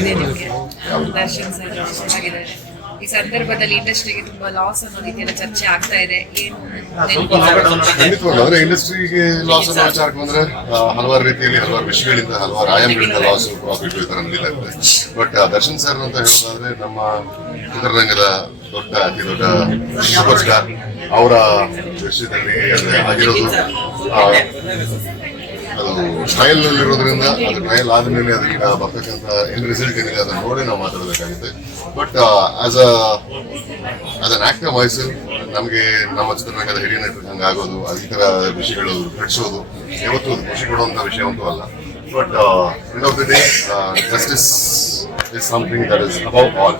ಗೊತ್ತಿದೆ ನಿಮಗೆ. ದರ್ಶನ್ ಸರ್ ಆಗಿದ್ದಾರೆ ಈ ಸಂದರ್ಭದಲ್ಲಿ ಇಂಡಸ್ಟ್ರಿಗೆ ತುಂಬಾ ಲಾಸ್ ಅನ್ನೋ ರೀತಿಯ ಚರ್ಚೆ ಆಗ್ತಾ ಇದೆ. ಏನು ಖಂಡಿತವಾಗ್ಲೂ. ಅಂದ್ರೆ ಇಂಡಸ್ಟ್ರಿಗೆ ಲಾಸ್ ಅನ್ನೋ ವಿಚಾರಕ್ಕೆ ಬಂದ್ರೆ ಹಲವಾರು ರೀತಿಯಲ್ಲಿ ಹಲವಾರು ವಿಷಯಗಳಿಂದ ಹಲವಾರು ಆಯಾಮಗಳಿಂದ ಲಾಸ್ ಪ್ರಾಫಿಟ್ ಈ ತರ ನಡೀಲಾಗ್ತದೆ ಬಟ್ ದರ್ಶನ್ ಸರ್ ಅಂತ ಹೇಳೋದಾದ್ರೆ ನಮ್ಮ ಚಿತ್ರರಂಗದ ದೊಡ್ಡ ಅತಿ ದೊಡ್ಡ ಸೂಪರ್ ಸ್ಟಾರ್ ಅವರ ವಿಷಯದಲ್ಲಿ ಅಂದ್ರೆ ಆಗಿರೋದು ಆ, ಅದು ಟ್ರಯಲ್ನಲ್ಲಿ ಅದು ಟ್ರಯಲ್ ಆದ್ಮೇಲೆ ಅದಕ್ಕೆ ಬರ್ತಕ್ಕಂಥ ಏನ್ ರಿಸಲ್ಟ್ ಏನಿದೆ ಅದನ್ನ ನೋಡಿ ನಾವು ಮಾತಾಡಬೇಕಾಗುತ್ತೆ. But as a as an actor voice ನಮಗೆ ನಮ್ಮ ಚಿತ್ರರಂಗದ ಹಿರಿಯ ನಟರು ಹಂಗೆ ಆಗೋದು ಅದೇ ತರ ವಿಷಯಗಳು ಕಟ್ಸೋದು ಯಾವತ್ತೂ ಅದು ಖುಷಿ ಕೊಡುವಂತ ವಿಷಯ ಅಂತೂ ಅಲ್ಲ. But end of the day justice is something that is above all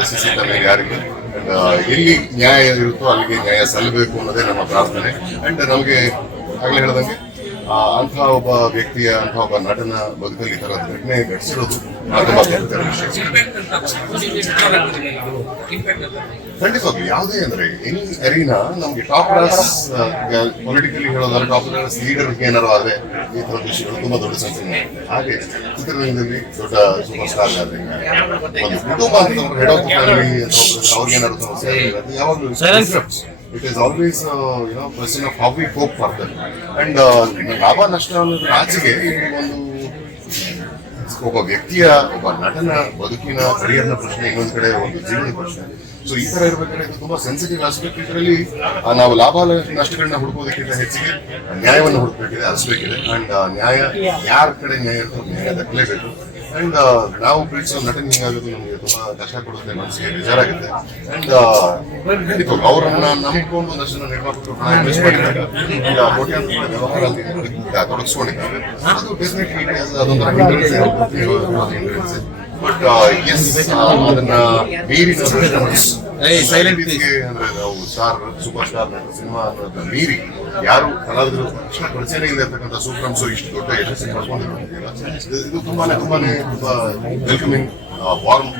justice ಇದ್ದ ಮೇಲೆ ಯಾರಿಗೂ ಅಂಡ್ ಎಲ್ಲಿ ನ್ಯಾಯ ಇರುತ್ತೋ ಅಲ್ಲಿಗೆ ನ್ಯಾಯ ಸಲ್ಲಬೇಕು ಅನ್ನೋದೇ ನಮ್ಮ ಪ್ರಾರ್ಥನೆ. ಅಂಡ್ ನಮಗೆ ಆಗಲೇ ಹೇಳ್ದಂಗೆ ಅಂಥ ಒಬ್ಬ ವ್ಯಕ್ತಿಯ ಅಂಥ ಒಬ್ಬ ನಟನ ಬದುಕಲ್ಲಿ ಈ ಥರದ ಘಟನೆ ನಡೆಸಿರೋದು ತುಂಬಾ ವಿಷಯ ಖಂಡಿತವಾಗ್ಲು ಯಾವುದೇ ಅಂದ್ರೆ ಎನಿ ಅರೀನಾ ನಮ್ಗೆ ಟಾಪ್ ಕ್ಲಾಸ್ ಪೊಲಿಟಿಕಲಿ ಹೇಳೋದಾದ್ರೆ ಟಾಪ್ ಕ್ಲಾಸ್ ಲೀಡರ್ ಏನಾರು ಆದ್ರೆ ಈ ತರದ ವಿಷಯಗಳು ತುಂಬಾ ದೊಡ್ಡ ಸಂಖ್ಯೆ ಹಾಗೆ ಚಿತ್ರರಂಗದಲ್ಲಿ ದೊಡ್ಡ ಸೂಪರ್ ಸ್ಟಾರ್ ಆದ್ರೆ ಒಂದು ಕುಟುಂಬ ಅಂತ ಹೆಡ್ ಆಫ್ ಫ್ಯಾಮಿಲಿ ಅವ್ರಿಗೇನಾದ್ರು ಸಮಸ್ಯೆ ಯಾವಾಗಲೂ it is always you know person of how we cope for that and ಲಾಭ ನಷ್ಟ ಅನ್ನೋದ್ರ ಆಚೆಗೆ ಒಂದು ಒಬ್ಬ ವ್ಯಕ್ತಿಯ ಒಬ್ಬ ನಟನ ಬದುಕಿನ ಕರಿಯರ್ನ ಪ್ರಶ್ನೆ ಇನ್ನೊಂದು ಕಡೆ ಒಂದು ಜೀವನದ ಪ್ರಶ್ನೆ. ಸೊ ಈ ತರ ಇರ್ಬೇಕಾದ್ರೆ ಇದು ತುಂಬಾ ಸೆನ್ಸಿಟಿವ್ ಆಸ್ಪೆಕ್ಟ್ ಇದರಲ್ಲಿ ನಾವು ಲಾಭ ನಷ್ಟಗಳನ್ನ ಹುಡುಕೋದಕ್ಕಿಂತ ಹೆಚ್ಚಿಗೆ ನ್ಯಾಯವನ್ನು ಹುಡುಕಬೇಕಿದೆ ಅರಿಸಬೇಕಿದೆ. ಅಂಡ್ ನ್ಯಾಯ ಯಾರ ಕಡೆ ನ್ಯಾಯ ಇರ್ತೋ ನ್ಯಾಯ ದಕ್ಕಲೇಬೇಕು ಅಂಡ್ ನಾವು ಪ್ರೀತಿಸೋ ನಟನೆ ಹಿಂಗಾಗೋದು ನಮಗೆ ತುಂಬಾ ಕಷ್ಟ ಕೊಡುತ್ತೆ ಮನಸ್ಸಿಗೆ, ಬೇಜಾರಾಗುತ್ತೆ. ಅಂಡ್ ಖಂಡಿತ ಅವರನ್ನ ನಂಬಿಕೊಂಡು ಒಂದಷ್ಟು ಜನ ನಿರ್ಮಾಪಕರು ಇನ್ವೆಸ್ಟ್ ಮಾಡಿದಾಗ ಈಗ ತೊಡಗಿಸ್ಕೊಂಡಿದ್ದಾರೆ. ಅದು ಡೆಫಿನೆಟ್ಲಿ ಅದೊಂದು ಬಟ್ ಎಸ್ ಅದನ್ನ ಮೀರಿ ಸ್ಟಾರ್ ಸೂಪರ್ ಸ್ಟಾರ್ ಸಿನಿಮಾ ಅನ್ನೋದನ್ನ ಮೀರಿ ಯಾರು ಕಲಾವಿದರು ಇಷ್ಟು ಪರಿಚಯ ಇರ್ತಕ್ಕಂಥ ಸೊ ಇಷ್ಟು ದೊಡ್ಡ ಯಶಸ್ಸು ಪಡ್ಕೊಂಡಿರೋದಿಲ್ಲ ಇದು- ತುಂಬಾನೇ ತುಂಬಾನೇ ತುಂಬಾ ವೆಲ್ಕಮಿಂಗ್ ವಾರ್ಮ್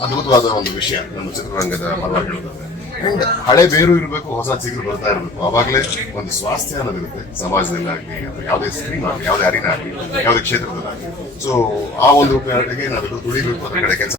ಅದ್ಭುತವಾದ ಒಂದು ವಿಷಯ ನಮ್ಮ ಚಿತ್ರರಂಗದ ಪರವಾಗಿ ಹೇಳೋದಾದ್ರೆ ಅಂಡ್ ಹಳೆ ಬೇರು ಇರಬೇಕು ಹೊಸ ಚಿಗುರು ಬರ್ತಾ ಇರಬೇಕು. ಅವಾಗಲೇ ಒಂದು ಸ್ವಾಸ್ಥ್ಯ ಅನ್ನೋದಿರುತ್ತೆ ಸಮಾಜದಲ್ಲಾಗಲಿ ಅಥವಾ ಯಾವುದೇ ಸ್ಕ್ರೀನ್ ಆಗಲಿ ಯಾವುದೇ ಅರಿನ ಆಗಲಿ ಯಾವುದೇ ಕ್ಷೇತ್ರದಲ್ಲಾಗಲಿ. ಸೊ ಆ ಒಂದು ಕಾರಣಕ್ಕೆ ನಾವೆಲ್ಲರೂ ದುಡಿಬೇಕು ಅದರ ಕಡೆ ಕೆಲಸ